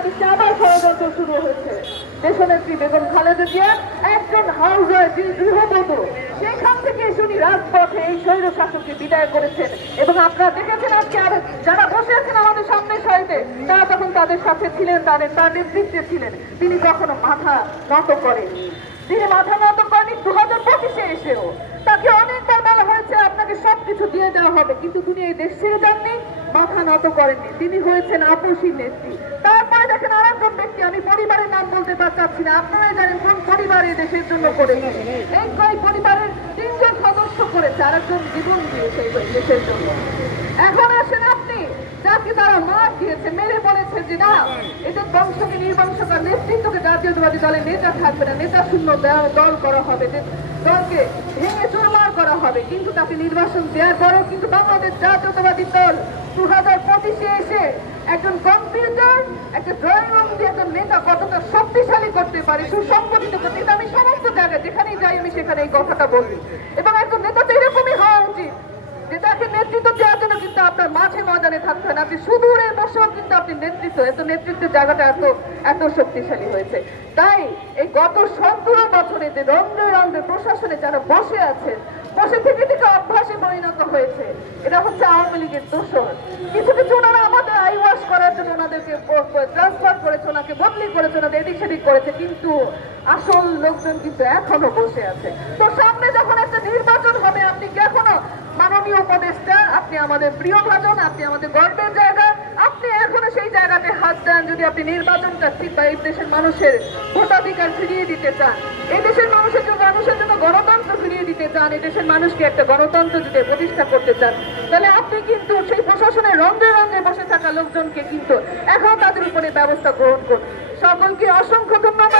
বাংলাদেশে আবার ষড়যন্ত্র শুরু হয়েছে। দেশনেত্রী বেগম খালেদা জিয়া একজন হাউস যিনি গৃহবধূ, সেখান থেকে শুনি রাজপথে এই স্বৈর শাসককে বিদায় করেছেন। এবং আপনারা দেখেছেন আজকে আর যারা বসে আছেন আমাদের সামনে সারিতে, তারা তখন তাদের সাথে ছিলেন, তার নেতৃত্বে ছিলেন। তিনি কখনো মাথা নত করেননি। তিনি মাথা নত করেনি 2025-এ এসেও। তাকে অনেকবার বলা হয়েছে আপনাকে সবকিছু দিয়ে দেওয়া হবে, কিন্তু তিনি এই দেশ ছেড়ে যাননি, মাথা নত করেননি। তিনি হয়েছেন আপসী নেত্রী। তারপরে দেখেন আরেকজন ব্যক্তি, আমি পরিবারের নাম বলতে চাচ্ছি না, আপনারাই জানেন কোন পরিবার এই দেশের জন্য করেছে। এই পরিবারের 3জন সদস্য করেছে, আরেকজন জীবন দিয়েছে এই দেশের জন্য। এখন আসেন আপনি, যাকে তারা মার দিয়েছে, মেরে বলেছে যে না, এদের বংশকে নির্বংশ করার নেতৃত্বকে জাতীয়তাবাদী দলের নেতা থাকবে না, নেতা শূন্য দল করা হবে, দলকে ভেঙে চুরমার করা হবে। কিন্তু তাকে নির্বাচন দেওয়ার পরেও কিন্তু বাংলাদেশ জাতীয়তাবাদী দল 2025-এ এসে একজন কম্পিউটার, একটা ড্রয়িং রুম দিয়ে একজন নেতা কতটা শক্তিশালী করতে পারে, সুসংগঠিত করতে, এটা আমি সমস্ত জায়গায় যেখানেই যাই আমি সেখানে এই কথাটা বলি। এবং একজন নেতা তো এরকমই হওয়া উচিত যে তাকে নেতৃত্ব দেওয়ার জন্য কিন্তু আপনার মাঠে ময়দানে থাকতে হয় না, আপনি সুদূরে বসেও কিন্তু আপনি নেতৃত্বের জায়গাটা এত শক্তিশালী হয়েছে। তাই এই গত 17 বছরে যে রন্ধ্রে রন্ধ্রে প্রশাসনে যারা বসে আছে, বসে থেকে থেকে অভ্যাসে পরিণত হয়েছে, এটা হচ্ছে আওয়ামী লীগের দোষর। কিছু কিছু ওনারা আমাদের আই ওয়াশ করার জন্য ওনাদেরকে ট্রান্সফার করেছে, ওনাকে বদলি করেছে, ওনাদের এদিক সেদিক করেছে, কিন্তু আসল লোকজন কিন্তু এখনো বসে আছে। তো সামনে যখন একটা নির্বাচন হবে, আপনি কি এখনো মাননীয় উপদেষ্টা, আপনি আমাদের প্রিয় ভাজন, আপনি আমাদের গর্বের জায়গা, আপনি এখনো সেই জায়গাতে হাত দেন যদি আপনি নির্বাচনটা ঠিক বা এই দেশের মানুষের ভোটাধিকার ফিরিয়ে দিতে চান, এই দেশের মানুষের জন্য গণতন্ত্র ফিরিয়ে দিতে চান, এই দেশের মানুষকে একটা গণতন্ত্র যদি প্রতিষ্ঠা করতে চান, তাহলে আপনি কিন্তু সেই প্রশাসনের রন্ধে রন্ধে বসে থাকা লোকজনকে কিন্তু এখন তাদের উপরে ব্যবস্থা গ্রহণ করুন। সকলকে অসংখ্য ধন্যবাদ।